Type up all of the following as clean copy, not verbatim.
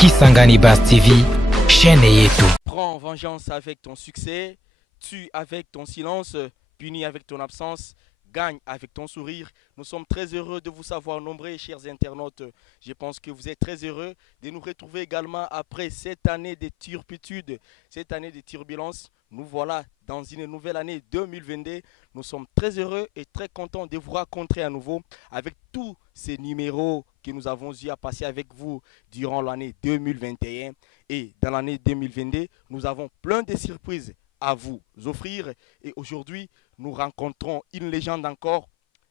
Kisangani Buzz TV, chaîne yetu. Prends vengeance avec ton succès, tue avec ton silence, punis avec ton absence, gagne avec ton sourire. Nous sommes très heureux de vous savoir nombreux, chers internautes. Je pense que vous êtes très heureux de nous retrouver également après cette année de turpitude, cette année de turbulence. Nous voilà dans une nouvelle année 2022. Nous sommes très heureux et très contents de vous rencontrer à nouveau avec tous ces numéros que nous avons eu à passer avec vous durant l'année 2021. Et dans l'année 2022, nous avons plein de surprises à vous offrir. Et aujourd'hui, nous rencontrons une légende encore,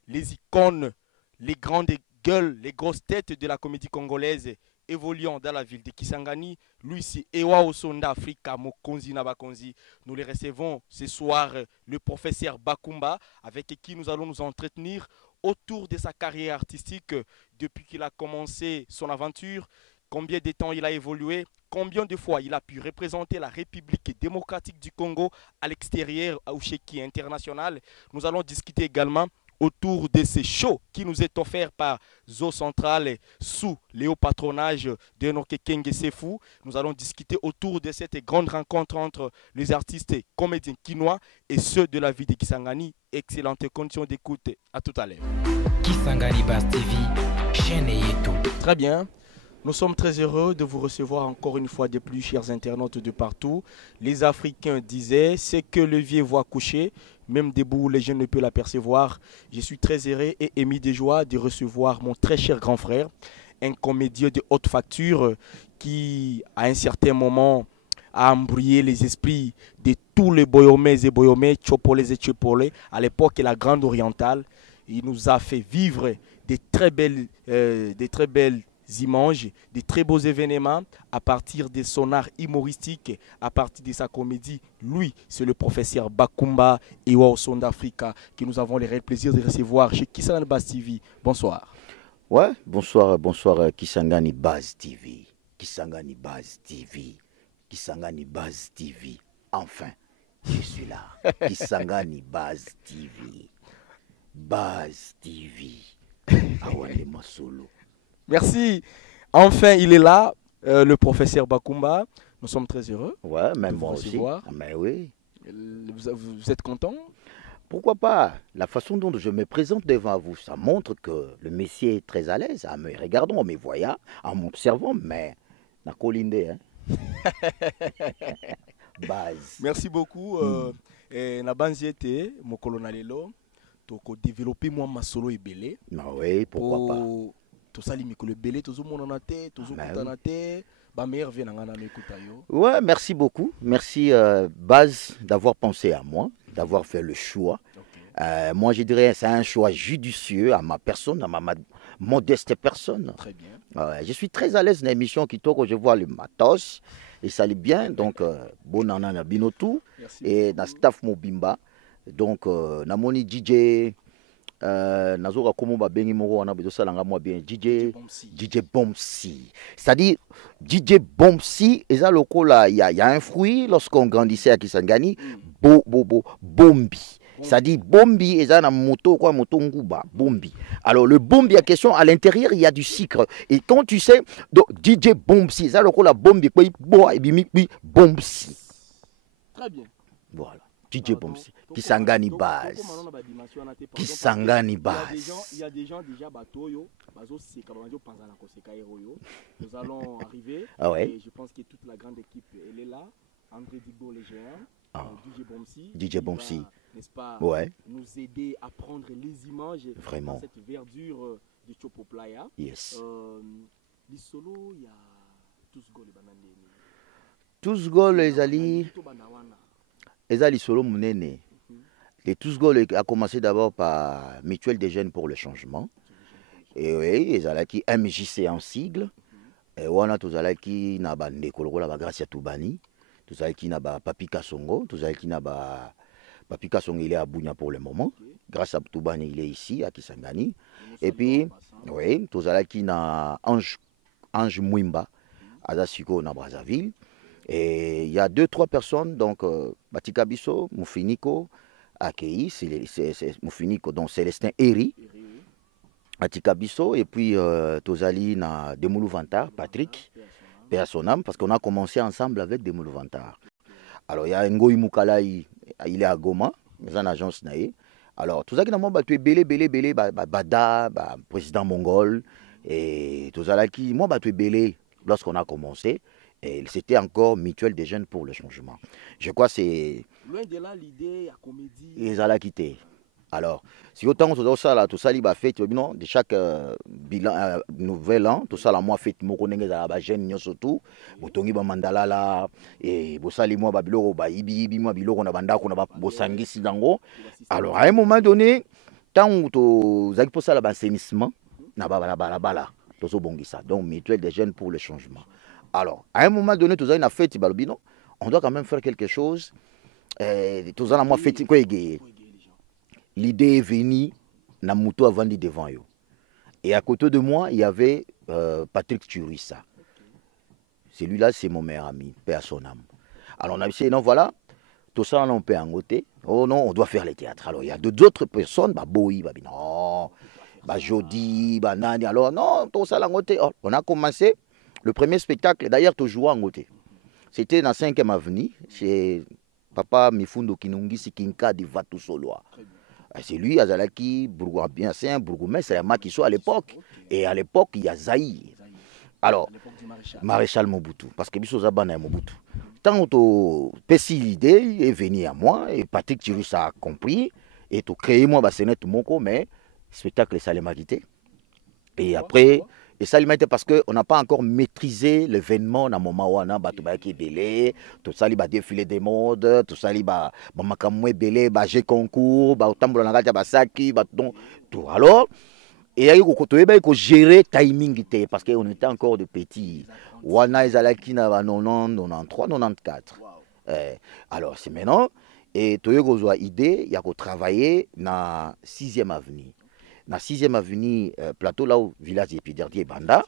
les icônes, les grandes gueules, les grosses têtes de la comédie congolaise évoluant dans la ville de Kisangani. Lui, c'est Ewa Osonda Afrika Mokonzi Nabakonzi. Nous les recevons ce soir, le professeur Bakumba, avec qui nous allons nous entretenir autour de sa carrière artistique depuis qu'il a commencé son aventure. Combien de temps il a évolué, combien de fois il a pu représenter la République démocratique du Congo à l'extérieur, au Chéki international. Nous allons discuter également autour de ces shows qui nous est offert par Zo Central sous le haut patronage de Noke Kenge Sefou. Nous allons discuter autour de cette grande rencontre entre les artistes comédiens kinois et ceux de la ville de Kisangani. Excellente condition d'écoute. À tout à l'heure. Kisangani Buzz TV, chaîne yetu. Très bien. Nous sommes très heureux de vous recevoir encore une fois de plus, chers internautes de partout. Les Africains disaient, c'est que le vieux voit coucher, même debout, les jeunes ne peuvent l'apercevoir. Je suis très heureux et ému de joie de recevoir mon très cher grand frère, un comédien de haute facture qui, à un certain moment, a embrouillé les esprits de tous les boyomés et boyomés, tchopolés et tchopolés, à l'époque la Grande Orientale. Il nous a fait vivre des très belles images, de très beaux événements à partir de son art humoristique, à partir de sa comédie. Lui, c'est le professeur Bakumba Ewa Osonda Afrika que nous avons le réel plaisir de recevoir chez Kisangani Buzz TV. Bonsoir. Ouais, bonsoir Kisangani Buzz TV. Kisangani Buzz TV. Kisangani Buzz TV. Enfin, je suis là. Kisangani Buzz TV. Buzz TV. Awale Masolo. Merci. Enfin, il est là, le professeur Bakumba. Nous sommes très heureux. Ouais, même de vous moi aussi. recevoir. Mais oui. Vous êtes content? Pourquoi pas? La façon dont je me présente devant vous, ça montre que le Messie est très à l'aise. En me regardant, en me voyant, en m'observant, mais na kolinde, hein. Base. Merci beaucoup. Na banziete, mon colonelelo, toko développer moi ma solo ebele. Ah oui, pourquoi pas? Tout ça, le belé, tout le monde en a tête, tout le monde en a tête. Ouais, merci beaucoup. Merci, Baz, d'avoir pensé à moi, d'avoir fait le choix. Okay. Moi, je dirais c'est un choix judicieux à ma personne, à ma modeste personne. Très bien. Je suis très à l'aise dans l'émission qui toque, je vois le matos, et ça allait bien. Donc, bon, on a binotou, et dans staff Mobimba. Donc, Namoni DJ. Nazoka Komomba Bengi Moro wana bezo salanga moi bien DJ Bomsi. C'est-à-dire DJ Bomsi eza lokola il y a un fruit lorsqu'on grandissait à Kisangani bombi. C'est-à-dire bombi eza na moto quoi moto nguba bombi. Alors le bombi à question à l'intérieur il y a du sucre et quand tu sais donc DJ Bomsi eza lokola bombi quoi boa et bimi Bomsi. Très bien. Voilà. DJ Bomsi, Kisangani Buzz. Kisangani Buzz. Il y a des gens déjà batoyo, nous allons arriver. Ah ouais. Et je pense que toute la grande équipe elle est là. André Digo les géants, DJ Bomsi. N'est-ce pas? Ouais. Nous aider à prendre les images. Vraiment. Dans cette verdure de Chopo Playa. Yes. Les solos, il y a tous gol les bananes. Tous gol les ali. Ezali solo munene. Les tous goals a commencé d'abord par Mutuelle des jeunes pour le changement. Et oui, ezala qui MJC en sigle. Et wana tozala qui na ba ndeko la grâce à Toubani. Tozala qui na ba Papi Kasongo, tozala qui na ba Papi Kasongo il est à Bunya pour le moment. Grâce à Toubani il est ici à Kisangani. Et puis oui, tozala qui na Ange Mwimba Azasiko na Brazzaville. Et il y a 2-3 personnes, donc Batika Bisso, Moufiniko, Akei, c'est Moufiniko, donc Célestin Eri, Batika Bisso, et puis Tozali na Demoulou Vantar, Patrick, paix à son âme, parce qu'on a commencé ensemble avec des Moulvantar. Alors, il y a Ngoï Moukalaï, il est à Goma, il est en agence naïe. Alors, tout ça qui n'a pas tu es belé, Bada, président mongol, et tout ça qui, moi, tu es belé lorsqu'on a commencé, et c'était encore mutuelle des jeunes pour le changement. Je crois que c'est. Loin de là, l'idée, la comédie. Ils allaient quitter. Alors, si autant tout ça, là, tout ça, il va faire, non, de chaque bilan, nouvel an, tout ça, là, moi, fait, mon collègue, la jeune, surtout, botongi ba mandala là, et bosali moi, babilo, ba ibi, moi, bilo, on a banda, on a bosangi, sidango. Alors, à un moment donné, tant où tu as pour ça, là, assainissement, na bala, tout ça, bon, ça. Donc, mutuelle des jeunes pour le changement. Alors, à un moment donné, tout ça, il a fait, on doit quand même faire quelque chose. Tout ça, là, moi, fait, quoi, l'idée est venue, na moto a vendu devant eux. Et à côté de moi, il y avait Patrick Turissa. Celui-là, c'est mon meilleur ami, paix à son âme. Alors on a dit, non, voilà, tout ça, on peut en côté. Oh non, on doit faire les théâtres. Alors il y a d'autres personnes, Boy, non, Jody, Nani. Alors non, tout ça, en côté. On a commencé le premier spectacle, d'ailleurs, tu jouais en côté. C'était dans 5e avenue, chez Papa Mifundo Kinungi Sikinka de Vatu Soloa. C'est lui, Azalaki, c'est un bourgmestre, c'est un Makiso à l'époque. Et à l'époque, il y a Zaï. Alors, Maréchal Mobutu, parce que Bisso Zabana est Mobutu. Tant que l'idée est venue à moi, et Patrick Tirus a compris, et tu créé moi, c'est net Moko, mais le spectacle, ça m'a quitté. Et après, et ça m'a été parce qu'on n'a pas encore maîtrisé l'événement dans le moment où on a battu belé, tout ça, il va défiler des modes, tout ça, il va makamoué belé, j'ai concours, tambour na gata basaki, tout. Alors, et il faut gérer timing parce qu'on était encore de petits. Wana ezalaki na 90, 93, 94. Alors, c'est maintenant, et tu as une idée, il y a travailler dans 6e avenue. Dans 6e avenue, plateau là où village Epiderdier Banda,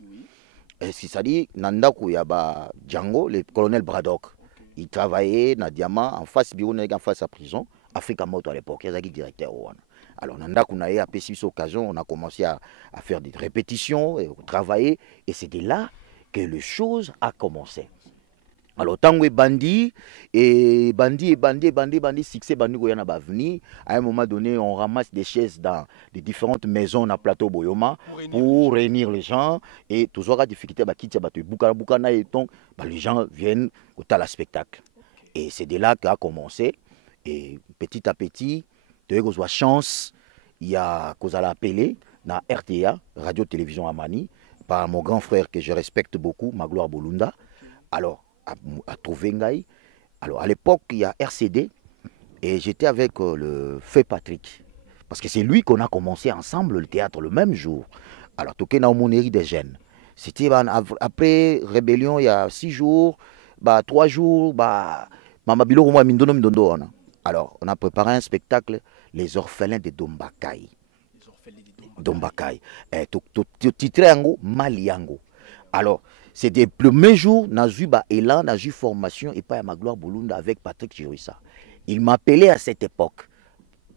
c'est-à-dire, Nandakou Yaba Django, le colonel Braddock, il travaillait dans Diamant, en face en face à prison, Africa Moto à l'époque, il y a directeur. Alors, Nandakou Naye a pris cette occasion, on a commencé à faire des répétitions, et travailler, et c'est de là que les choses a commencé. Alors, tant que bandit, succès bandit goyana bavni, à un moment donné, on ramasse des chaises dans les différentes maisons à plateau Boyoma pour réunir les gens et toujours la difficulté bah quitter bah bukana et donc bah, les gens viennent au tal spectacle. Et c'est de là qu'a commencé et petit à petit, tu as eu chance, il y a qu'on a appelé na RTA, Radio Télévision Amani, par mon grand frère que je respecte beaucoup, Magloire Bolunda. Alors à trouver Ngaï. Alors à l'époque, il y a RCD et j'étais avec le Feu Patrick. Parce que c'est lui qu'on a commencé ensemble le théâtre le même jour. Alors, toqué dans l'aumônerie des jeunes. C'était après Rébellion, il y a 6 jours, 3 jours, alors, on a préparé un spectacle, Les orphelins de Dombakai. Dombakai. Titré en Maliango. Alors, c'était le même jour, on a eu élan, on a eu formation et pas à Magloire Bolunda avec Patrick Chirissa. Il m'appelait à cette époque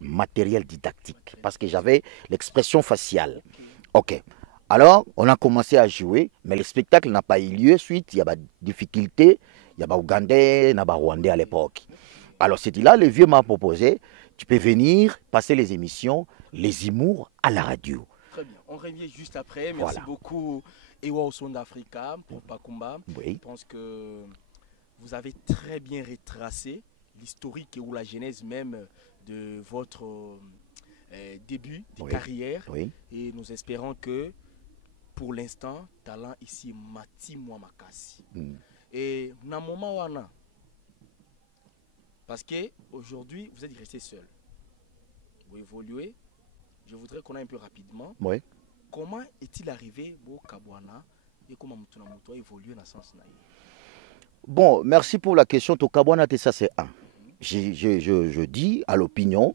matériel didactique parce que j'avais l'expression faciale. Ok. Alors, on a commencé à jouer, mais le spectacle n'a pas eu lieu suite. Il y a des difficultés, il y a des Ougandais, il y a des Rwandais à l'époque. Alors, c'était là, le vieux m'a proposé, tu peux venir passer les émissions, les humours à la radio. Très bien. On revient juste après. Merci beaucoup. Ewa au son d'Africa pour Pakumba. Oui. Je pense que vous avez très bien retracé l'historique ou la genèse même de votre début de carrière. Oui. Et nous espérons que pour l'instant, talent ici, Mati Mouamakasi. Et dans le moment où on a, parce qu'aujourd'hui, vous êtes resté seul. Vous évoluez. Je voudrais qu'on aille un peu rapidement. Oui. Comment est-il arrivé au Kabwana et comment vous a évolué dans ce sens? Bon, merci pour la question. To Kabwana, ça c'est un. Je dis à l'opinion,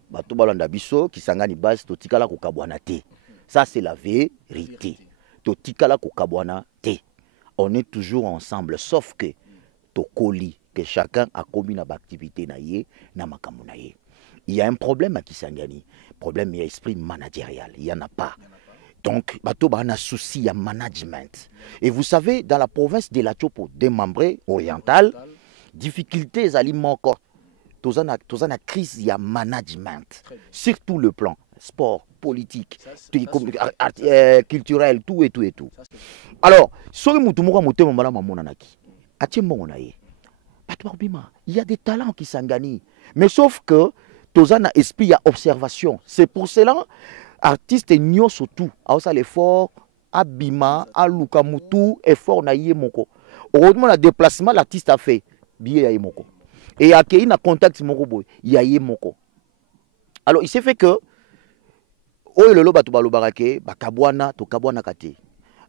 qui sangani base, to tikala ko Kabwana te. Ça c'est la vérité. To tikala ko Kabwana te. On est toujours ensemble, sauf que to koli, que chacun a commis une activité naïe, na makambo naïe. Il y a un problème à Kisangani. Problème, il y a esprit managérial. Il n'y en a pas. Donc, bato ba na souci ya management. Et vous savez, dans la province de la Chopo, démembrée orientale, difficulté ezali moko. Tozana crise ya management. Sur tout le plan, sport, politique, culturel, tout et tout et tout. Alors, soki mutu moko motema malamu amonanaki. Atie mbongo na ye. Il y a des talents qui s'engagent. Mais sauf que tozana esprit ya observation. C'est pour cela artiste nyo surtout a ça l'effort abima aluka mutu effort na ye moko. Heureusement le déplacement l'artiste a fait billet ya ye moko. Et accueilli na contact moko boy ya ye moko. Alors il s'est fait que oyo lelo batu balobarake bakabwana to kabwana kate.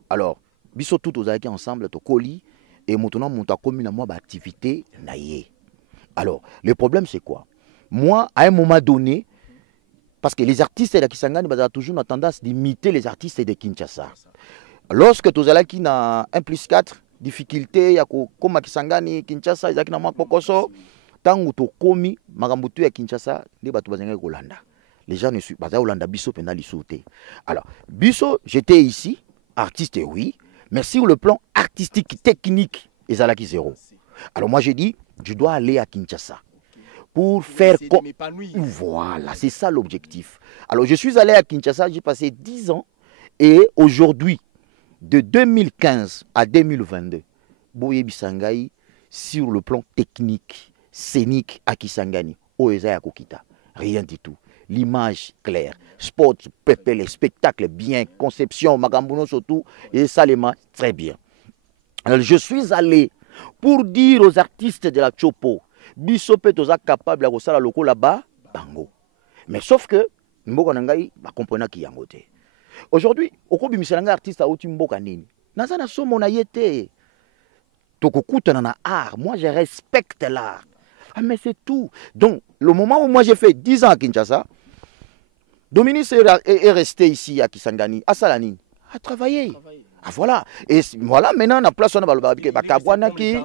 Alors biso tout ozalaki ensemble to koli et maintenant monta comme na moi ba activité na ye. Alors le problème c'est quoi? Moi à un moment donné, parce que les artistes de Kisangani ont toujours une tendance d'imiter les artistes de Kinshasa. Lorsque tu as na 1+4, difficulté, comme à Kisangani, Kinshasa, ils ont na pokoso, tant que tu komi, magambutu ya Kinshasa, les batu bazanga Holanda. Les gens ne suivent pas Holanda biso pendant les sauter. Alors, biso, j'étais ici, artiste oui, mais sur le plan artistique, technique, ils ont zéro. Alors moi j'ai dit, je dois aller à Kinshasa. Pour faire voilà, c'est ça l'objectif. Alors je suis allé à Kinshasa, j'ai passé 10 ans et aujourd'hui, de 2015 à 2022, Boye Bisangai sur le plan technique, scénique à Kisangani, Oeza Kokita, rien du tout. L'image claire, sport, les spectacles bien, conception, Magambuno surtout, et Salema très bien. Alors je suis allé pour dire aux artistes de la Chopo, Bisope toza capable de faire loko là-bas, bango. Mais sauf que, mboka nangai, ba comprena ki yango te. Aujourd'hui, okobi misalanga artiste a oti mboka nini. Nazana somo na yete. Toko kuta na art. Moi, je respecte l'art. Ah, mais c'est tout. Donc, le moment où moi j'ai fait 10 ans à Kinshasa, Dominique est resté ici à Kisangani, à Salani, à travailler. Ah voilà, et voilà maintenant on a place on a Bakabwana qui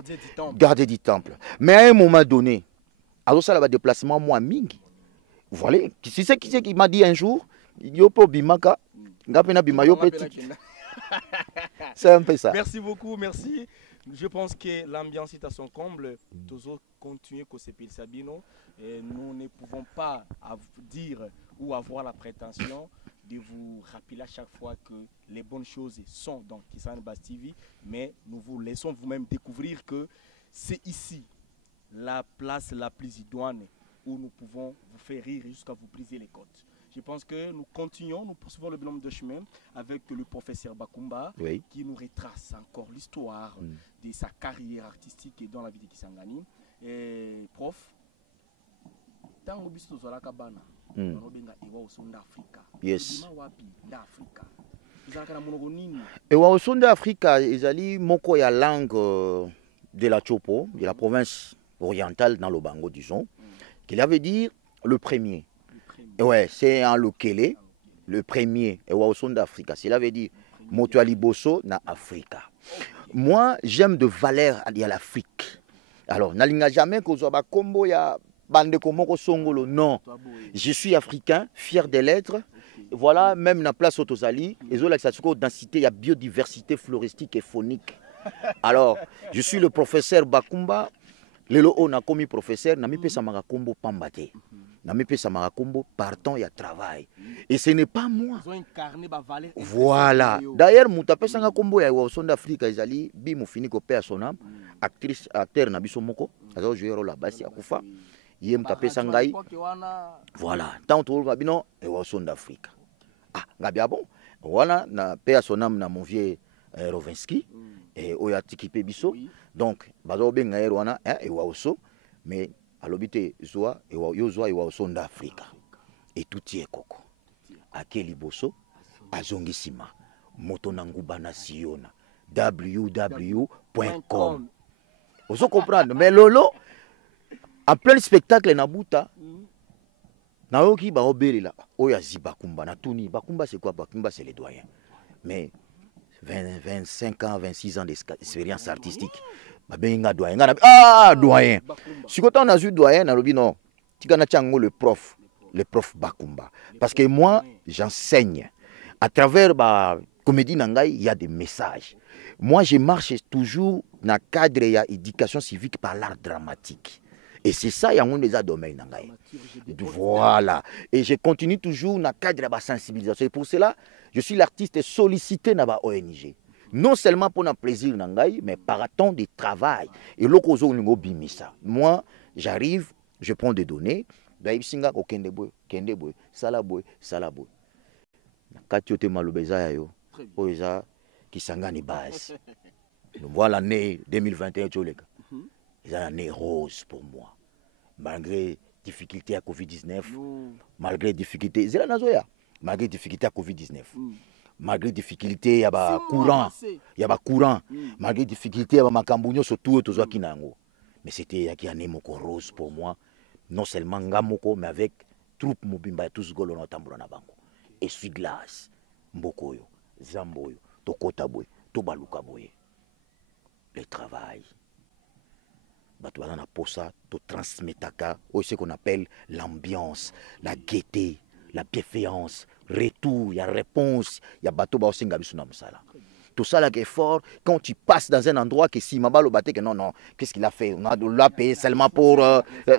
garder du temple. Mais à un moment donné, alors ça va déplacement moi mingi. Voilà, c'est ce qui m'a dit un jour, yopo bimaka, ngapena bimayo petit. C'est un peu ça. Merci beaucoup, merci. Je pense que l'ambiance est à son comble. Toujours continuer que c'est Pile Sabino. Et nous ne pouvons pas dire ou avoir la prétention de vous rappeler à chaque fois que les bonnes choses sont dans Kisangani Buzz TV, mais nous vous laissons vous-même découvrir que c'est ici la place la plus idoine où nous pouvons vous faire rire jusqu'à vous briser les côtes. Je pense que nous continuons, nous poursuivons le bonhomme de chemin avec le professeur Bakumba, oui, qui nous retrace encore l'histoire de sa carrière artistique dans la vie de Kisangani. Et prof, tango biso zola kabana. Yes. Ewa osonda Afrika ezali moko ya langue de la Chopo, de la province orientale dans le Bango, disons, qu'il avait dit le premier. Et ouais, c'est en lokele, le premier. Ewa osonda Afrika, c'est avait dit Motuali Bosso na Afrika. Moi, j'aime de valeur à l'Afrique. Alors, nalinga jamais que zoba kombo ya bande komoko songolo, non. Je suis africain, fier de l'être. Voilà, même na place Otozali, et zo la densité, il y a biodiversité floristique et phonique. Alors, je suis le professeur Bakumba. Lelo on a commis professeur, na mi pe samara kombo pambate. Na mi pe samara kombo partant, il y a travail. Et ce n'est pas moi. Voilà. D'ailleurs, moutape sanga kombo ya Wasonda Afrika ezali bi mo fini ko pe sonam, actrice acteur na biso moko, azo jouer rôle la basi akufa. Yem tapé sangai. Voilà. Tant tout va bien et Wasonda Afrika. Ah, ngabia bon. Voilà, na pe sonam na mon vieux Rovinski et oyatiki pe biso. Donc, bazo benga erwana et waoso, mais à l'obité zoa et yozoa et Wasonda Afrika. Et tout y est coco. Akeli boso, azongisima, motonanguba nasiona, www.com. Vous comprenez? Mais lolo, en plein spectacle Nabuta, naoki ba obeli là, oyazi Bakumba, na tuni. Bakumba c'est quoi? Bakumba c'est les doyens. Mais 25 ans, 26 ans d'expérience artistique. Babenga doyen. Ah, doyen. Si quand on a vu doyen, on a dit non. Tu as le prof Bakumba. Parce que moi, j'enseigne. À travers la comédie Nangaï, il y a des messages. Moi, je marche toujours dans le cadre de l'éducation civique par l'art dramatique. Et c'est ça, il y a un des domaines. Voilà. Et je continue toujours dans le cadre de la sensibilisation. Et pour cela, je suis l'artiste sollicité dans la ONG. Non seulement pour un plaisir, mais par temps de travail. Et là, moi, j'arrive, je prends des données. Voilà l'année 2021, c'est l'année rose pour moi. Malgré difficulté à Covid-19, malgré difficulté, malgré difficulté à Covid-19, malgré difficulté, il y a courant, malgré difficulté, il y a Makambunyo, surtout, mais c'était une année rose pour moi, non seulement Ngamoko, mais avec troupe Mobimba, tous Golon Tamburana Bango, essuie-glace, Mbokoyo, Zamboyo, Tokotaboy, Tobalukaboy, le travail. Pour ça, tu transmets ce qu'on appelle l'ambiance, la gaieté, la bienveillance, retour, il y a réponse, il y a bateau tout ça là qui est fort. Quand tu passes dans un endroit que si Mabalo Baté, que non, qu'est-ce qu'il a fait? On l'a payé seulement pour.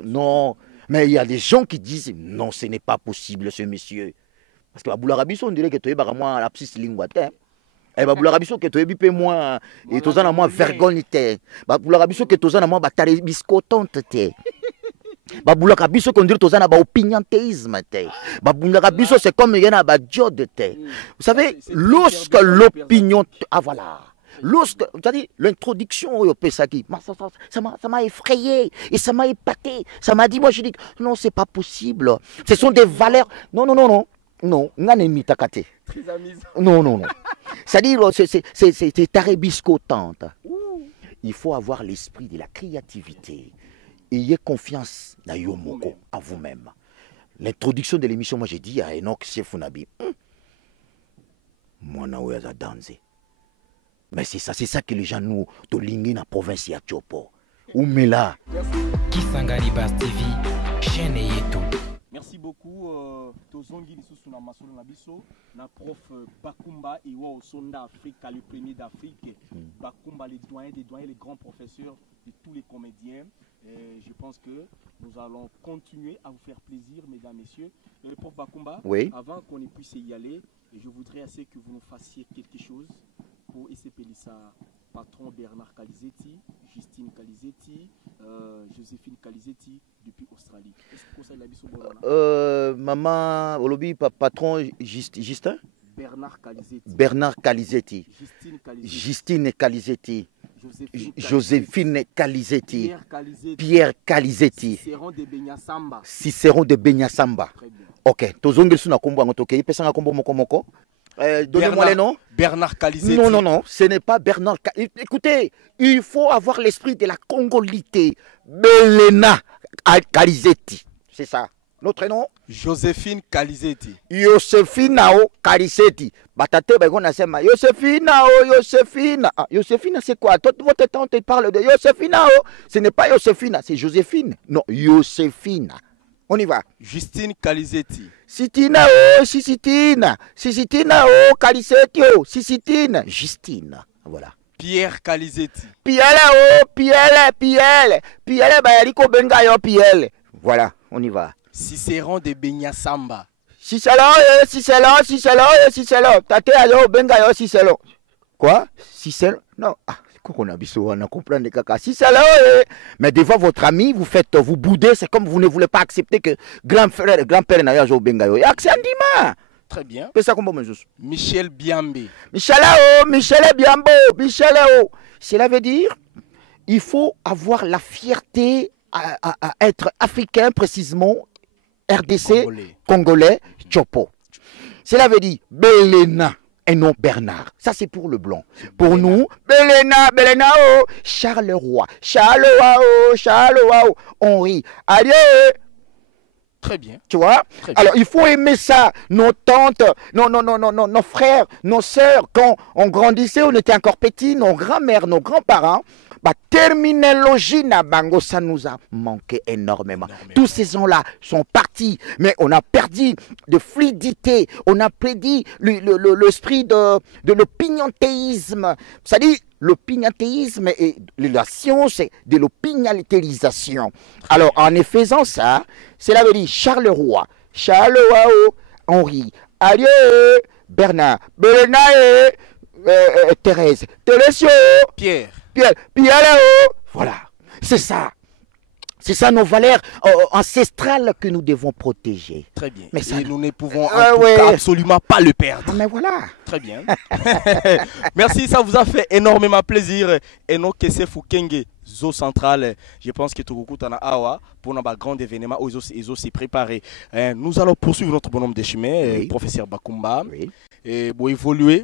Non. Mais il y a des gens qui disent non, ce n'est pas possible, ce monsieur. Parce que Boularabiso, on dirait que tu es vraiment la psy linguatin. Et Boularabiso, que tu es moins. Et tu as moins vergogne. Boularabiso, que tu as moins batari biscotante. Boularabiso, qu'on dirait que tu as opiniantéisme. Boularabiso, c'est comme il y a un diode. Vous savez, lorsque l'opinion. Ah voilà. Lorsque, l'introduction au Pesaki, ça m'a effrayé et ça m'a épaté. Ça m'a dit, moi je dis, non, c'est pas possible. Ce sont des valeurs. Non. Non, non, non. C'est-à-dire, c'est tarébiscotante. Il faut avoir l'esprit de la créativité. Ayez confiance dans Yomoko, en vous-même. L'introduction de l'émission, moi j'ai dit à Enoch Siefunabi, moi, je suis dansé. Mais c'est ça que les gens nous ont ligné dans la province de Tchopo. Oumela. Kisangani Bass TV, chaîne Yeto. Merci beaucoup. Tozongi lisusu na masolo na biso na prof Bakumba Iwa Osonda Afrique, le premier d'Afrique. Bakumba, les doyens des doyens, les grands professeurs de tous les comédiens. Je pense que nous allons continuer à vous faire plaisir, mesdames, messieurs. Prof Bakumba, oui. Avant qu'on puisse y aller, je voudrais assez que vous nous fassiez quelque chose pour SCP Lissa, patron Bernard Calizetti, Justine Calizetti, Joséphine Calizetti depuis Australie. Est-ce que ça l'a vu maman, Olobi, patron Justin Bernard Calizetti. Bernard Calizetti. Justine Calizetti. Joséphine Calizetti. Pierre Calizetti. Cicéron de Benyasamba. Ok. Tozongel suna kombo ngotoke. Pesanga kombo moko. Donnez-moi les noms. Bernard Calizetti. Non, ce n'est pas Bernard Calizetti. Écoutez, il faut avoir l'esprit de la congolité. Belena Calizetti. C'est ça. Notre nom? Joséphine Calizetti. Joséphine Calizetti. Batate, nasema Joséphine. Joséphine, c'est quoi? Votre tante parle de Joséphine. Ce n'est pas Joséphine, c'est Joséphine. Non, Joséphine. On y va. Justine Calizetti. Sitina, Calizetti, Sisitine. Justine. Voilà. Pierre Calizetti. Pierre, Bayaliko Bengayo, Pierre. Voilà, on y va. Cicéron de Benyasamba. Cicéron. Tate ayo Bengayo Cicéron. Quoi? Cicéron? Non. On a besoin de comprendre caca. Cicéron. Mais devant votre ami, vous boudez, c'est comme vous ne voulez pas accepter que grand-père n'a pas Bengayo. Accendima. Très bien. Michel Biambe. Michel Biambo. Cela veut dire, il faut avoir la fierté à être africain, précisément RDC, Congolais, Tchopo. Cela veut dire Belena et non Bernard. Ça c'est pour le blanc. Pour nous, Belena, Charleroi, Henri. Allez. Très bien. Tu vois? Alors, il faut aimer ça. Nos tantes, nos frères, nos sœurs, quand on grandissait, on était encore petits, nos grands-mères, nos grands-parents, La terminologie na bango, ça nous a manqué énormément. Tous ces gens-là sont partis, mais on a perdu de fluidité, on a perdu l'esprit de l'opinianthéisme. C'est-à-dire, l'opinianthéisme et la science de l'opiniantéisation. Alors, en faisant ça, cela veut dire Charleroi, Henri, Alieu, Bernard, Berenaye, Thérèse, Télésio, Pierre. Voilà, c'est ça. C'est ça nos valeurs ancestrales que nous devons protéger. Très bien. Mais ça, et nous ne pouvons en tout cas absolument pas le perdre. Ah, mais voilà. Très bien. Merci, ça vous a fait énormément plaisir. Et nous, que c'est Fukenge, Zo Central, je pense que tout le awa pour un grand événement, ils ont s'y préparé. Nous allons poursuivre notre bonhomme de chemin, professeur Bakumba. Oui. Et pour évoluer,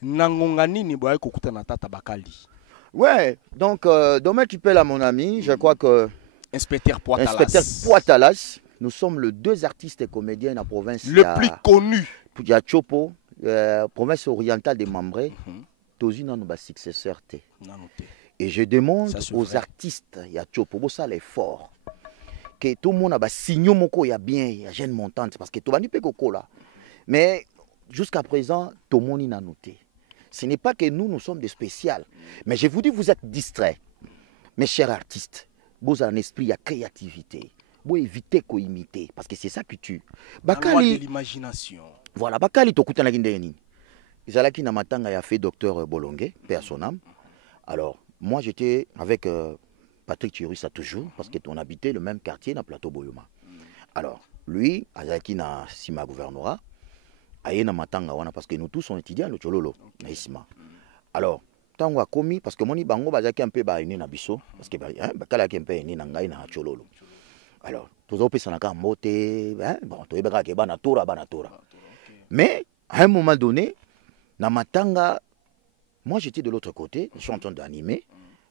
Nangongani ni boye kokuta na tata bakali. Ouais, donc demain tu peux là mon ami, je crois que Inspecteur Poitalas. Inspecteur Poitalas, nous sommes les deux artistes et comédiens de la province. Le plus connu. Il y a Chopo, province orientale de Mambré, tous nos successeurs. Et je demande aux artistes, il y a Chopo, ça l'effort, que tout le monde a signé moko ya bien, il y a jeune montante, parce que tout le monde peut coco là. Mais jusqu'à présent, tout le monde a noté. Ce n'est pas que nous sommes des spéciales, mais je vous dis, vous êtes distraits, mes chers artistes. Vous avez un esprit, il y a créativité. Vous évitez qu'on imite, parce que c'est ça que tu. Bakali. De l'imagination. Voilà, Bakali, tu écoutes la guindéni. Izalaki na matanga a fait docteur Bolongue, paix à son âme. Alors, moi j'étais avec Patrick Chirissa toujours, parce qu'on habitait le même quartier dans le plateau Boyoma. Alors, lui, Azaki na Sima gouvernorat, aye na matanga wana, parce que nous tous sommes étudiants, le Chololo, na Sima. Alors, tango akomi parce que moni bango bazaki un peu ba ine na biso parce que bakala ki un peu ine na ngai na Chololo. Alors tozo pesa na ka mbote bon to yebeka ke bana tora. Mais à un moment donné na matanga moi j'étais de l'autre côté, je suis en train d'animer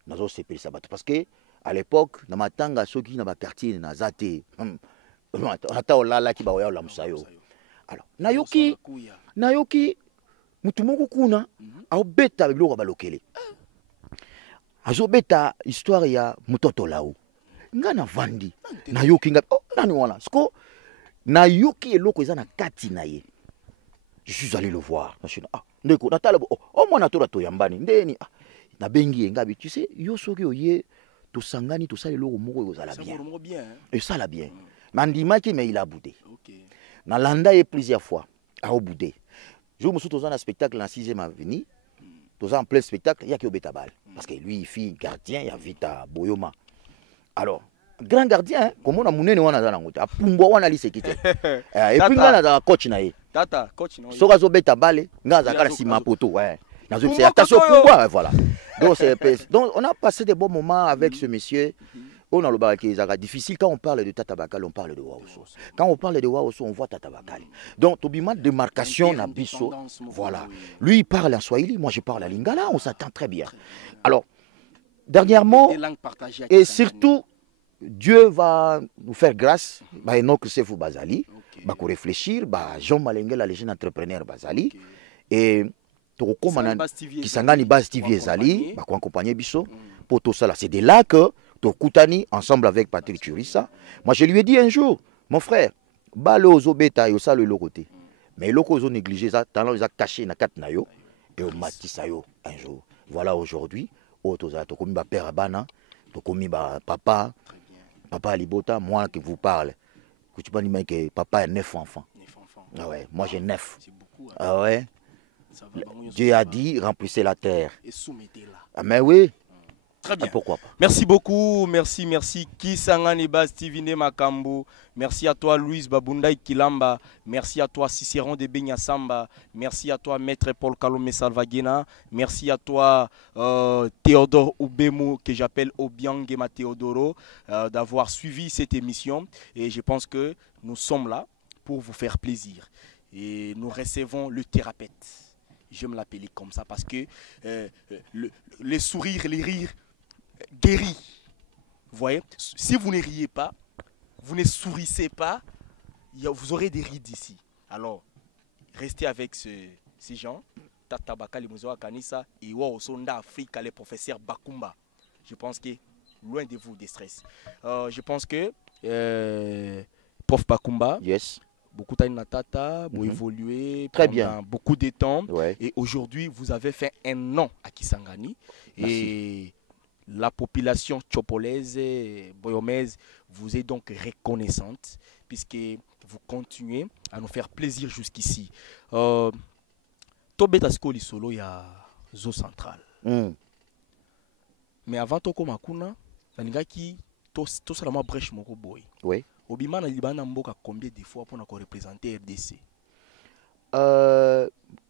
nazo sepeli sabat parce que à l'époque na matanga soki na ba quartier na zate ata olala ki ba oya la musayo. Alors nayoki mutu moko kuna aobeta biloko balokele azobeta histoire ya mutoto lao nga na vandi nayoki nga nani wana siko nayoki eloko eza na kati na ye. Je suis allé le voir ndeko natala mwana tora to yambani ndeni na bengi ye ngabi tu sais yo soki oye tosangani tosala eloko moko ezala bien et ça la bien mandimaki mais il a boudé na landa ye plusieurs fois a boudé. Je me suis dans un spectacle dans la 6e avenue, dans un plein spectacle, il y a qui au Bétabal. Parce que lui, il fait gardien, il y a vite à Boyoma. Alors, grand gardien, comme on a mouné, on a dans la route. À Pumbo, on a lycée qui était. Et puis, on a dans la coach. Tata, coach. So, on a Bétabal, on a dans la poto. C'est attention, Pumbo, voilà. Donc, on a passé des bons moments avec ce monsieur. On a le bar qui est difficile. Quand on parle de Tata Bakali, on parle de Waoso. Quand on parle de Waoso, on voit Tata Bakali. Donc, Tobima, démarcation, Nabiso. Voilà. Lui, il parle en Swahili, moi, je parle en Lingala. On s'attend très bien. Alors, dernièrement, et surtout, Dieu va nous faire grâce. Et non que c'est vous, Bazali. Pour réfléchir, Jean Malengue, la légende entrepreneur Bazali. Et qui s'engage Baz TV Ezali, pour accompagner Bisso. Pour tout ça, c'est de là que Tokutani, ensemble avec Patrick Chirissa. Moi, je lui ai dit un jour, mon frère, balo ozo beta yo ça le côté. Mais loko ozo négligé ça, talent ils a caché na kat na yo et au matissa yo un jour. Voilà aujourd'hui, otoza tokomi ba père bana, tokomi ba papa Alibota, moi qui vous parle. Que tu peux dire que papa a 9 enfants. Ah ouais, moi j'ai 9. Ah ouais. Dieu a dit remplissez la terre. Et soumettez-la. Ah mais oui. Très bien. Pourquoi pas. Merci beaucoup, merci. Kisangani Baz TV Makambo. Merci à toi Louise Babundaï Kilamba. Merci à toi Cicéron de Benyasamba. Merci à toi Maître Paul Kalome Salvagena. Merci à toi Théodore Oubemo, que j'appelle Obiangema Théodoro, d'avoir suivi cette émission. Et je pense que nous sommes là pour vous faire plaisir. Et nous recevons le thérapeute. Je me l'appelle comme ça parce que les sourires, les rires guérit. Vous voyez, si vous ne riez pas, vous ne sourissez pas, vous aurez des rides ici. Alors, restez avec ces gens. Tata Bakali Muzoa Kanisa et Sonda Afrika, les professeurs Bakumba. je pense que loin de vous des stress. Je pense que Prof Bakumba, Yes. beaucoup de Natata, vous évoluez Très pendant bien. beaucoup de temps. Ouais. Et aujourd'hui, vous avez fait un an à Kisangani. Merci. Et la population tchopolaise, boyomaise, vous est donc reconnaissante puisque vous continuez à nous faire plaisir jusqu'ici. Tobetasko Lisolo, il y a Zo Central. Mais avant Toko Makuna, il y a qui tout ça la brèche moko boy. Oui. Obima na libana mboka combien de fois pour représenter RDC?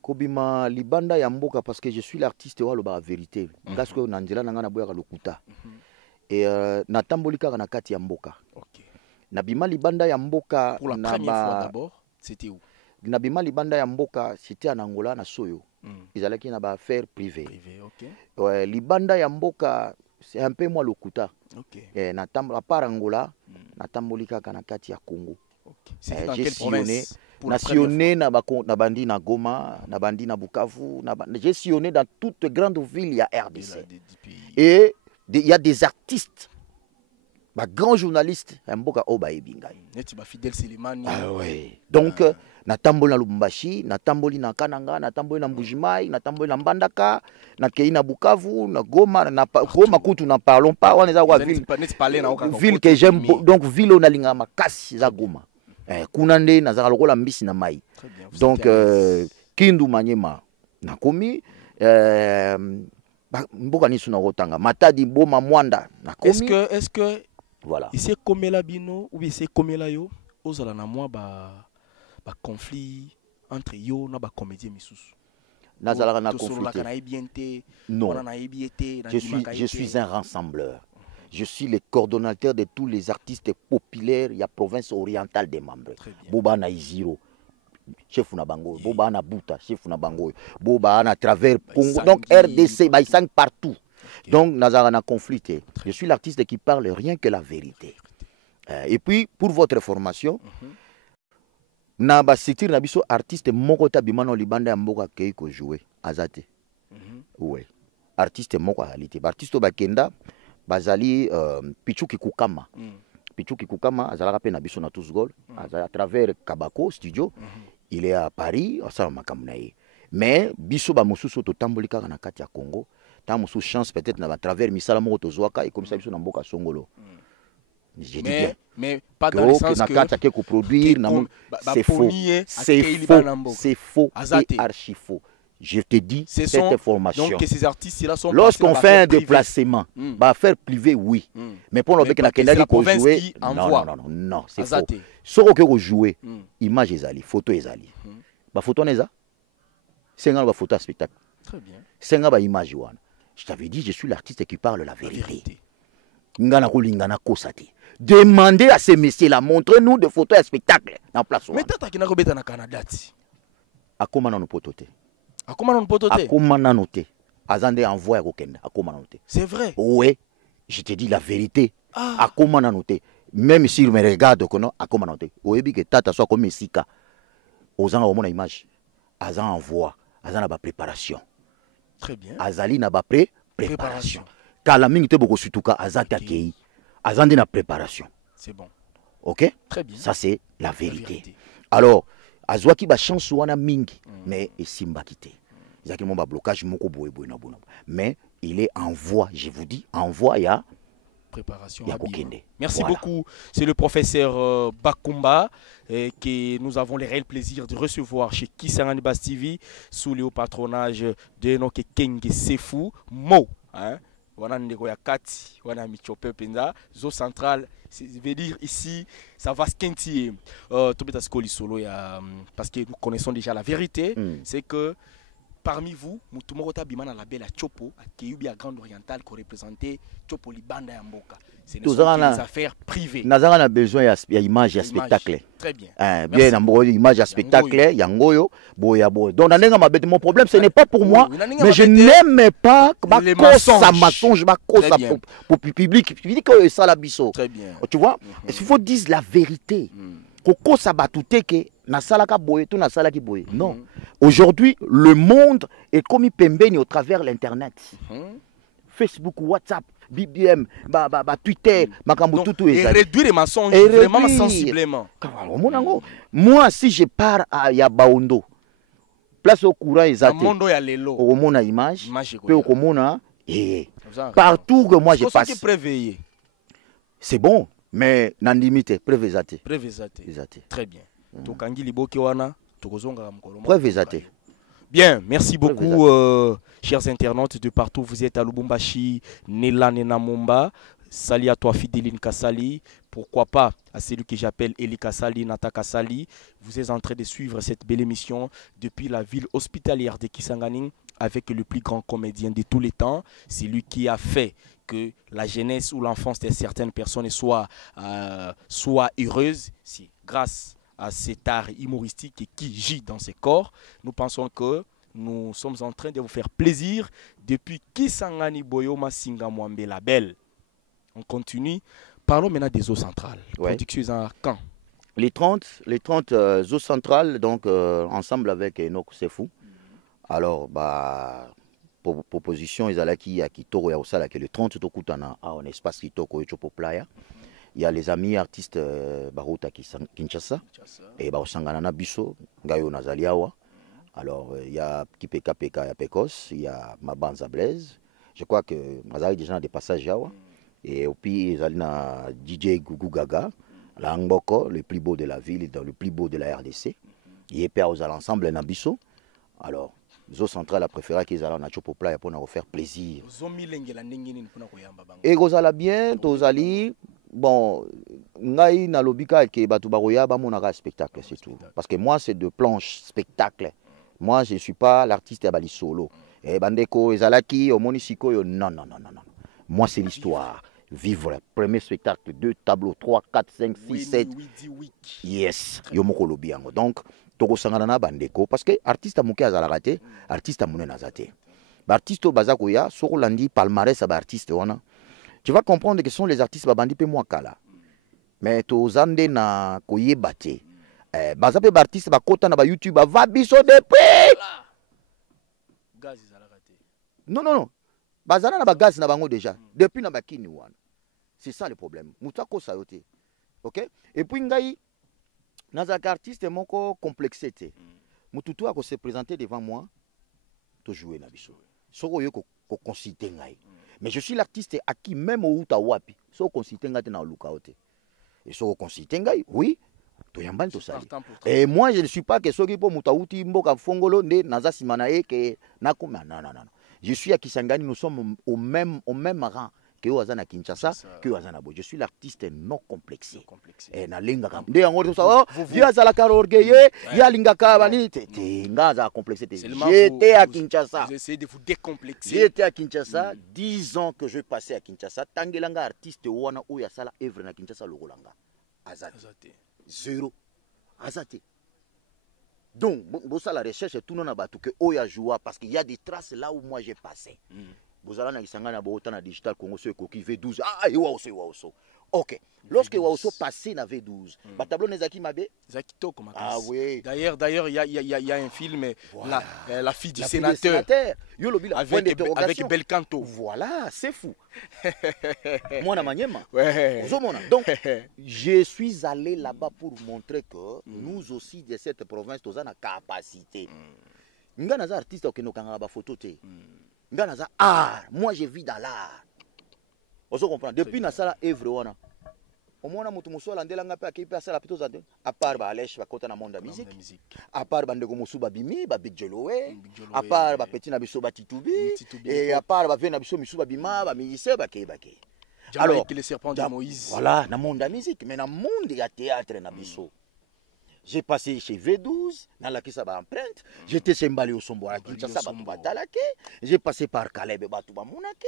Kobima libanda ya mboka parce que je suis l'artiste wa loba vérité. Parce que nanzela nanga na boya lokuta. Et natamboli kaka na kati ya mboka. OK. Nabima libanda ya mboka pour la première fois d'abord, c'était où? Nabima libanda ya mboka c'était en Angola na Soyo. Ils allaient qui na ba affaire privée. Privé, OK. Ouais, libanda ya mboka c'est un peu moi lokuta. OK. Et natambola par Angola, natamboli kaka na kati ya Congo. OK. C'était dans j'ai quelle province? Sillonné na bandi na Goma, na bandi na Bukavu, j'ai sillonné dans toutes grandes villes, il y a RDC. Et il y a des artistes, grands journalistes, Mboka Oba Ebingai. Fidèle Selimani. Ah ouais. Donc, natamboli na Lubumbashi, natamboli na Kananga, natamboli na Mbujimai, natamboli na Mbandaka, na Kei na Bukavu, na Goma, na Goma Kutu, n'en parlons pas. On est à ville que j'aime, donc ville on a linga makasi za Goma. Kunande nazara lokola mbisi na mai. Donc Kindu Manyema nakomi mboka nisu na rotanga Matadi Boma Mwanda nakomi. Est-ce que voilà. Ici komela bino ou ici komela yo ozala na mwa ba conflit entre yo na ba comédien misusu. Nazala na conflit. Non. Je suis un rassembleur. Je suis le coordonnateur de tous les artistes populaires. Il y a province orientale des membres. Boba na Iziro, chef na Bango. Boba na Buta, chef na Bango. Boba na travers Congo. Donc RDC, ils sont partout. Okay. Donc Nazara na conflit. Je suis l'artiste qui parle rien que la vérité. Et puis pour votre formation, na ba sitir na biso artiste moko tabimano libanda ya mboka kei ko jouer azate. Ouais. Artiste mokoalité. Artiste bakenda bazali Pichuki Kukama. Pichuki Kukama azalaka pe na biso na tous gol à travers Kabako studio. Il est à Paris ça makamunaye. Mais biso ba mususu to tambolika na kati ya Congo. Ta musu chance peut-être na travers misala moko to zwaka et comme ça biso na mboka songolo. Je dis bien. Mais pas dans le sens que produire c'est faux. C'est faux et archi faux. Je te dis cette information. Donc ces artistes-là sont lorsqu'on fait un déplacement, faire privé, oui. Mais pour le jouer, non, c'est faux. Ce que jouer, image ezali, photo ezali. Ba photo neza, c'est une photo à spectacle. Très bien. C'est une image wana. Je t'avais dit, je suis l'artiste qui parle la vérité. Ngana kolingana kosati. Demandez à ces messieurs-là, montrez-nous des photos à spectacle en place. Mais tata qui n'a pas na Canada. A comment on peut noter? Akomana noté. Azande envoie Rokenda. Akomana noté. C'est vrai. Oui, je te dis la vérité. Akomana noté. Même si je me regarde, akomana noté. Oyebi que tata soit comme Sika. Ozanga au mon image. Azan envoie. Azan na ba préparation. Très bien. Azali na ba préparation. Kalaming te boko sutuka azate akei. Azande na préparation. C'est bon. OK? Très bien. Ça c'est la vérité. Alors azwaki ba chance wana mingi mais esimba kité. Izaki mon ba blocage moko boye boye na bona. Mais il est en voie, je vous dis, en voie ya préparation. Merci beaucoup. C'est le professeur Bakumba que nous avons le réel plaisir de recevoir chez Kisangani Bass TV sous le patronage de notre Kenge Sefu Mo. Wana ndeko ya kati, wana michope penza, Zo Central, veut dire ici, ça va skentier. Tobeta skoli solo ya parce que nous connaissons déjà la vérité, c'est que parmi vous, mutumorota bimana la belle Chopo, qui est grande orientale qui représentait Chopo Libanda ya Mboka. C'est des affaires privées. Nous avons besoin d'image à spectacle. Très bien. Bien, image à spectacle, yangoyo, boya boy. Donc, mon problème, ce n'est pas pour moi, mais je n'aime pas ça mensonge, pour le public. Ça la biso. Très bien. Tu vois, il faut dire la vérité. Koko sabatute que na salaka boye tout na salaki boye. Non. Aujourd'hui, le monde est comme pembeni au travers l'internet. Facebook, WhatsApp. BBM, Twitter, makambo Donc, tout et réduire les mensonges Et vraiment réduire. sensiblement. Moi, si je pars à Yabaondo, place au courant Dans exact, le monde, il y a les lots. au monde image, Image, puis au monde, partout que moi je passe, préveillé. c'est bon, mais n'en limite, prévisate. Prévisate. Très bien. Tokangi liboki wana, tokozonga mukolo. Prévisate. Bien, merci beaucoup, chers internautes de partout. Vous êtes à Lubumbashi, Nela Nenamumba. Salut à toi, Fideline Kassali. Pourquoi pas à celui que j'appelle Eli Kassali, Nata Kassali. Vous êtes en train de suivre cette belle émission depuis la ville hospitalière de Kisangani avec le plus grand comédien de tous les temps. C'est lui qui a fait que la jeunesse ou l'enfance de certaines personnes soit heureuse. C'est grâce à cet art humoristique qui gît dans ses corps. Nous pensons que nous sommes en train de vous faire plaisir depuis Kisangani Boyoma Singa Mwambe la Belle. On continue. Parlons maintenant des eaux centrales. Ouais. Production à quand? Les 30 eaux centrales, donc ensemble avec Enoch Sefou. Alors, proposition, ils allaient qui à Kitoko, ya osala que le 30 tokutana en espace Kitoko et Chopo Playa. Il y a les amis artistes Baruta Kinshasa et Sangana Biso, Gayo Nazaliawa. Alors, il y a Kipeka Peka et Pekos, il y a Mabanza Blaise. Je crois que Mazali déjà des passages Yawa. Et puis, il y a DJ Gugu Gaga, la Angboko, le plus beau de la ville, le plus beau de la RDC. Il est père aux l'ensemble Nabiso. Alors, les eaux centrales a préféré qu'ils allaient en Chopo Playa pour nous faire plaisir. Et Gozala bien, Tozali. Bon, ngai na lobika ke batu baroya ba monaka spectacle c'est tout. Parce que moi c'est de planche spectacle. Moi je suis pas l'artiste à bali solo. Et bandeko ezalaki au monisiko yo non. Moi c'est l'histoire. Vivre premier spectacle 2 tableaux 3 4 5 6 7. Yes, yo moko lobi yango. Donc toko sangana na bandeko parce que artiste moké azala raté, artiste mone nazate. Ba artiste bazako ya soko landi palmarès ba artiste wana. Tu vas comprendre que ce sont les artistes babandi pe moi kala. Mais to zande na koyebate. Bazape ba artiste ba kota na ba YouTube va biso depuis. Gaz izala raté. Non. Bazana na ba gaz na bango déjà depuis na bakini wana. C'est ça le problème. Mutako sayote. OK? Et puis ngai nazaka artiste moko complexé té. Mututu a ko se présenter devant moi to jouer na biso. Soko yo ko considérer ngai. Mais je suis l'artiste à qui même au Utawapi, so considérer na lukaote. Et so considérer oui, to yambani to sali. Et moi je ne suis pas que soki po mutauti mboka fongolo ne naza simanae que nakuma non. Je suis à Kisangani, nous sommes au même rang que Wazana Kinshasa, que Wazana Bo. Je suis l'artiste non complexé. Et na linga kam. De yango to sa dia za la kar orgueillé, ya linga ka bani te ngaza complexé. J'étais à Kinshasa. Vous essayez de vous décomplexer. J'étais à Kinshasa, 10 ans que je passais à Kinshasa, tangelanga artiste wana oya sala œuvre na Kinshasa logolanga. Azate. Zéro. Azate. Donc, ça la recherche tout le monde a que oya joua parce qu'il y a des traces là où moi j'ai passé. Vous allez na digital Congo sur coquille V12. Ah, Waoso. OK. Lorsque Waoso passé na V12, tableau nezaki mabe Zakito comme ah oui. D'ailleurs il y a un film voilà. La fille du sénateur. Avec Belcanto. Voilà, c'est fou. Moi na maniema. Ouais. Donc je suis allé là-bas pour montrer que nous aussi de cette province nous avons la capacité. Nga naza artiste qui nous kanga ba photo te. Nga naza art, moi je vis dans l'art. Vous comprenez depuis na sala œuvre wana. Au moins mutu musola ndelanga pe akipe asala pito za à part ba Alesh ba kota na monde de musique. À part ba ndeko musuba bimi ba Big Jolowe. À part ba petit na biso ba Titubi et à part ba vena biso misuba bima ba musicien ba ke. Alors que le serpent de Moïse. Voilà, na monde de musique, mais na monde ya théâtre na biso. J'ai passé chez V12, dans la Kissa empreinte. J'étais chez Mbali au Sombo, à Kinshasa, j'ai passé par Caleb et Batouba Mounaki.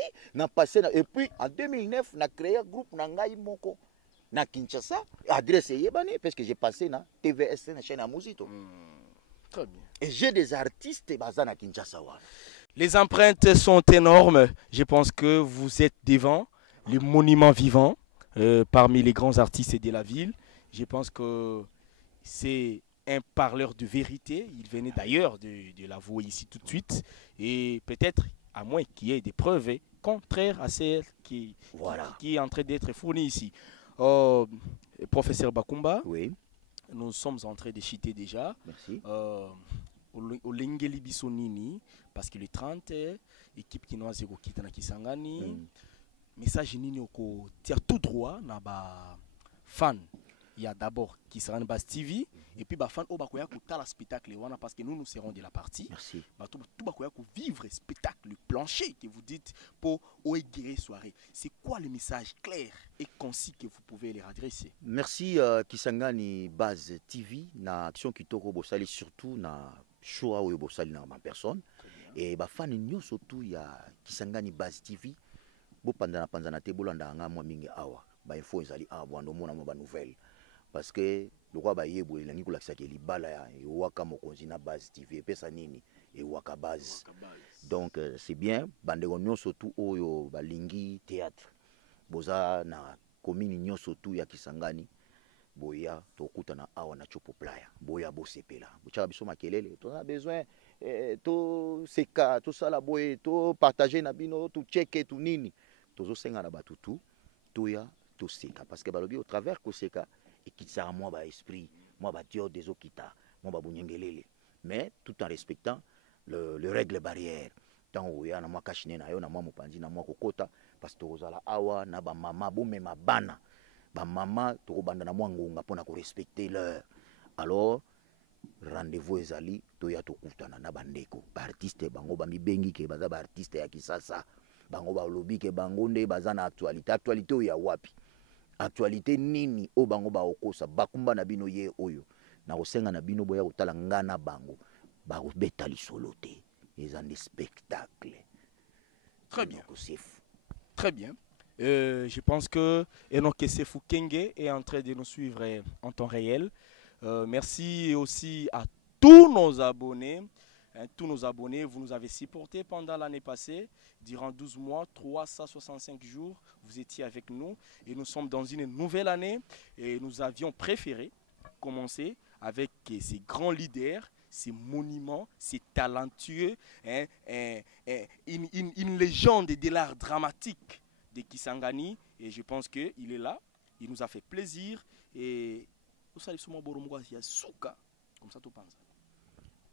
Et puis en 2009, on a créé un groupe Nangaï Moko, na Kinshasa, adressé Yébani, parce que j'ai passé na TVS, na chaîne à Mouzito. Très bien. Et j'ai des artistes basés à Kinshasa. Les empreintes sont énormes. Je pense que vous êtes devant les monuments vivants parmi les grands artistes de la ville. Je pense que c'est un parleur de vérité. Il venait d'ailleurs de l'avouer ici tout de suite. Et peut-être, à moins qu'il y ait des preuves, contraire à celle Voilà. qui est en train d'être fournie ici. Professeur Bakumba, Oui, nous sommes en train de chiter déjà. merci. Au Lengeli Bisonini, parce que le 30, équipe qui nous a quitté na Kisangani, message nini oko tia tout droit na ba fan. Il y a d'abord Kisangani Base TV et puis ba fan au bakoya ko tala spectacle wana parce que nous serons de la partie. Merci. Ba tout bakoya ko vivre spectacle plancher que vous dites pour oegire soirée. C'est quoi le message clair et concis que vous pouvez leur adresser? Merci Kisangani Base TV na action kitoko bosali surtout na show oyo bosali na ma personne et ba fan nyonso tout ya Kisangani Base TV bo panzana te bolanda nga mwa mingi awa ba info ezali awa bwando mona mo ba nouvelle parce que le roi ba yebo elangi ko lakisa ke libala ya waka mokonzi na Base TV pesa nini et waka base donc c'est bien bandeko nyonso tout oyo balingi théâtre boza na commune nyonso tout ya Kisangani boya tokutana awa na Chopo Playa boya bosepela bochaka biso makelele to a besoin to seka to sala boye to partager na bino to checker to nini tozo senga na batutu toya to seka parce que balobi au travers ko seka et kitsa moi ba esprit moi ba dio des okita moi ba bunyengelele mais tout en respectant le règle barrière tant oya na moi kashine na yo na moi mopanzi na moi kokota parce que tozala awa na ba mama bo mema bana ba mama tokobanda na mwangonga pona ko respecter l'heure alors rendez-vous ezali toya tokutana na bandeko ba artiste bango ba mibengi ke baza ba artiste ya kisasa bango ba lobi ke bango nde baza na actualité oya wapi actualité nini o bango ba okosa bakumba na bino ye oyo na kosenga na bino boya kotala ngana bango ba kobeta lisolo te ezande spectacle. Très bien. Très bien. Je pense que Enoke Sefou Kenge est en train de nous suivre en temps réel. Merci aussi à tous nos abonnés. Tous nos abonnés, vous nous avez supportés pendant l'année passée. Durant 12 mois, 365 jours, vous étiez avec nous. Et nous sommes dans une nouvelle année. Et nous avions préféré commencer avec ces grands leaders, ces monuments, ces talentueux, une légende de l'art dramatique de Kisangani. Et je pense qu'il est là. Il nous a fait plaisir. Et nous saluons souvent Boromwa Yasuka. Comme ça, tu penses.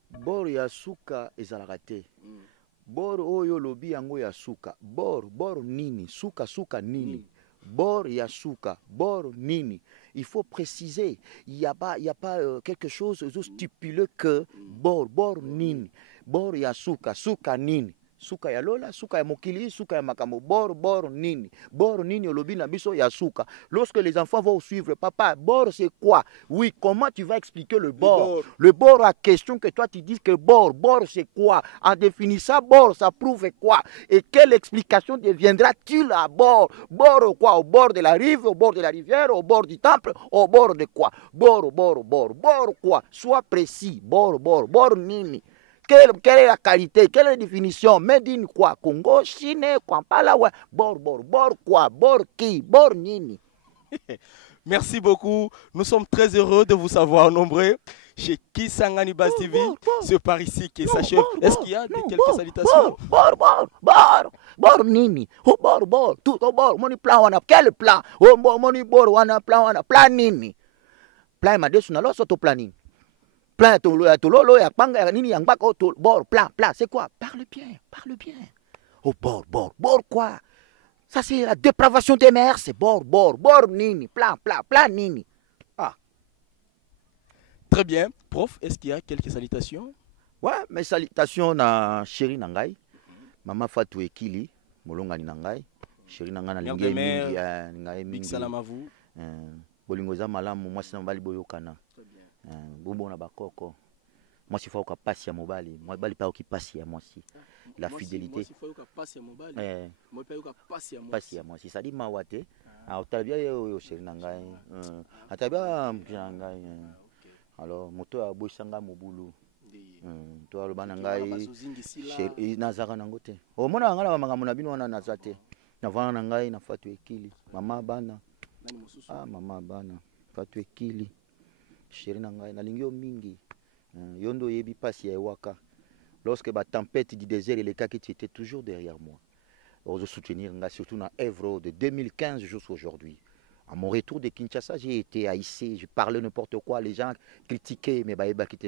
Bor Yasuka ezalaka te. Bor oyo lobi yango Yasuka. Bor nini. Suka nini. Bor Yasuka. Bor nini. Il faut préciser. Il n'y a pas quelque chose de stipulé que bor nini. Bor Yasuka. Suka nini. Suka ya lola, suka ya mokili, suka ya makambo, bor nini. Bor nini olobi na biso ya suka. Lorsque les enfants vont suivre, papa, bor c'est quoi? Oui, comment tu vas expliquer le bord? Le bord à question que toi tu dis que bord c'est quoi? En définissant bord, ça prouve quoi? Et quelle explication deviendra-t-il à bord? Bord quoi? Au bord de la rive, au bord de la rivière, au bord du temple, au bord de quoi? Bord quoi? Sois précis, bord nini. Quelle est la qualité? Quelle est la définition? Made in quoi? Congo, Chine, Kampala, ouais. Bor quoi? Bor qui? Bor nini? Merci beaucoup. Nous sommes très heureux de vous savoir nombreux chez Kisangani Base TV. C'est par ici qu'il s'achève. Est-ce qu'il y a quelques salutations? Bor nini? Oh, bor. Tout au bord. Moni plan wana. Quel plan? Oh, moni bor wana plan wana. Plan nini? Plan ma desu na lo soto planning. Plan tololo ya panga ya nini yang bako bord plan c'est quoi? Parle bien. Oh bord quoi? Ça c'est la dépravation des mers, c'est bord nini, plan nini. Ah. Très bien, prof, est-ce qu'il y a quelques salutations? Ouais, mes salutations na chérie nangai. Maman Fatou Ekili, molongani nangai. Chérie nanga na lingi mingi ngai mingi. Big salam à vous. Bolingo za malamu mwasi na mbali boyokana. Bumbo na bakoko. Moi si faut ka passe ya mobali, moi bali pa okipasi ya moi si. La fidélité. Moi si faut ka passe ya mobali. Moi pa ka passe ya moi. Passe ya moi si ça dit mawate. Ah otabia yo chéri nangai. Atabia mpiangai. Alors moto ya boisanga mobulu. To aloba nangai chéri nazaka nango te. O mona ngala makambo na bino wana nazate. Na vana nangai na Fatou Ekili. Mama bana. Mama bana. Fatou Ekili. Chéri nangai na lingio mingi. Yondo yebi pasi ya waka. Lorsque la tempête du désert et les cas qui étaient toujours derrière moi. de soutenir, surtout dans l'œuvre de 2015 jusqu'à aujourd'hui. À mon retour de Kinshasa, j'ai été haïssé, je parlais n'importe quoi, les gens critiquaient, mais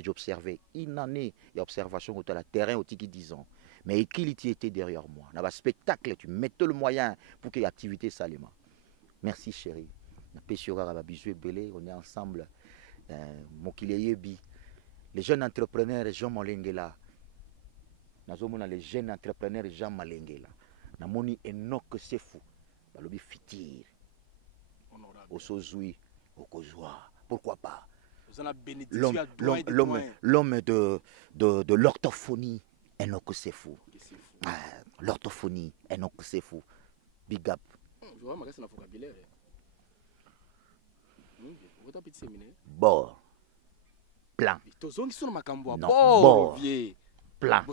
j'observais. Une année d'observation au terrain, au tiki 10 ans. Mais qui était derrière moi? Dans le spectacle, tu mettais le moyen pour qu'il y ait activité salement. Merci chérie. On est ensemble. Les jeunes entrepreneurs, Jean Malengela. Les jeunes entrepreneurs, Jean Malengela. Namoni Enoch Sefou. Balobi Fitir. Au Sozui, au Kozwa. Pourquoi pas? L'homme de l'orthophonie, Enoch Sefou. L'orthophonie, Enoch Sefou. Big up. Bord. Plan. Non, bord. Plan.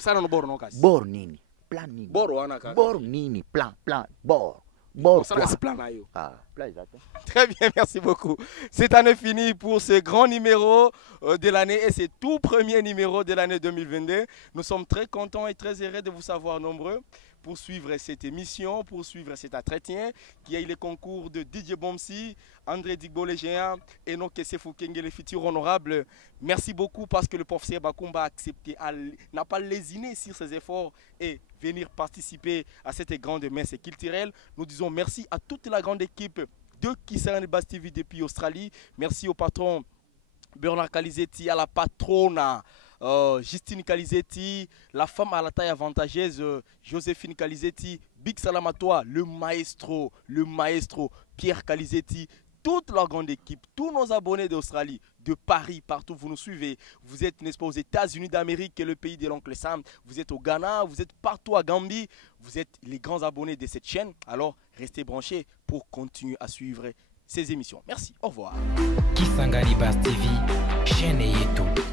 Bord nini. Plan nini. Bord nini. Plan. Bord. Très bien, merci beaucoup. Cette année finie pour ce grand numéro de l'année et ce tout premier numéro de l'année 2022. Nous sommes très contents et très heureux de vous savoir nombreux pour suivre cette émission, pour suivre cet entretien qui a eu le concours de DJ Bomsi, André Digbo le géant, Enoch Sefou Kenge le futur honorable. Merci beaucoup parce que le professeur Bakumba a accepté, n'a pas lésiné sur ses efforts et venir participer à cette grande messe culturelle. Nous disons merci à toute la grande équipe de Kisarani Bass TV depuis Australie. Merci au patron Bernard Calizetti, à la patronne Justine Calizetti, la femme à la taille avantageuse Joséphine Calizetti, Big salam à toi, le maestro Pierre Calizetti, toute la grande équipe, tous nos abonnés d'Australie, de Paris, partout vous nous suivez. Vous êtes, n'est-ce pas, aux États-Unis d'Amérique, le pays de l'oncle Sam. Vous êtes au Ghana, vous êtes partout à Gambie. Vous êtes les grands abonnés de cette chaîne. Alors, restez branchés pour continuer à suivre ces émissions. Merci, au revoir. Kisangani Bass TV, chaîne et tout.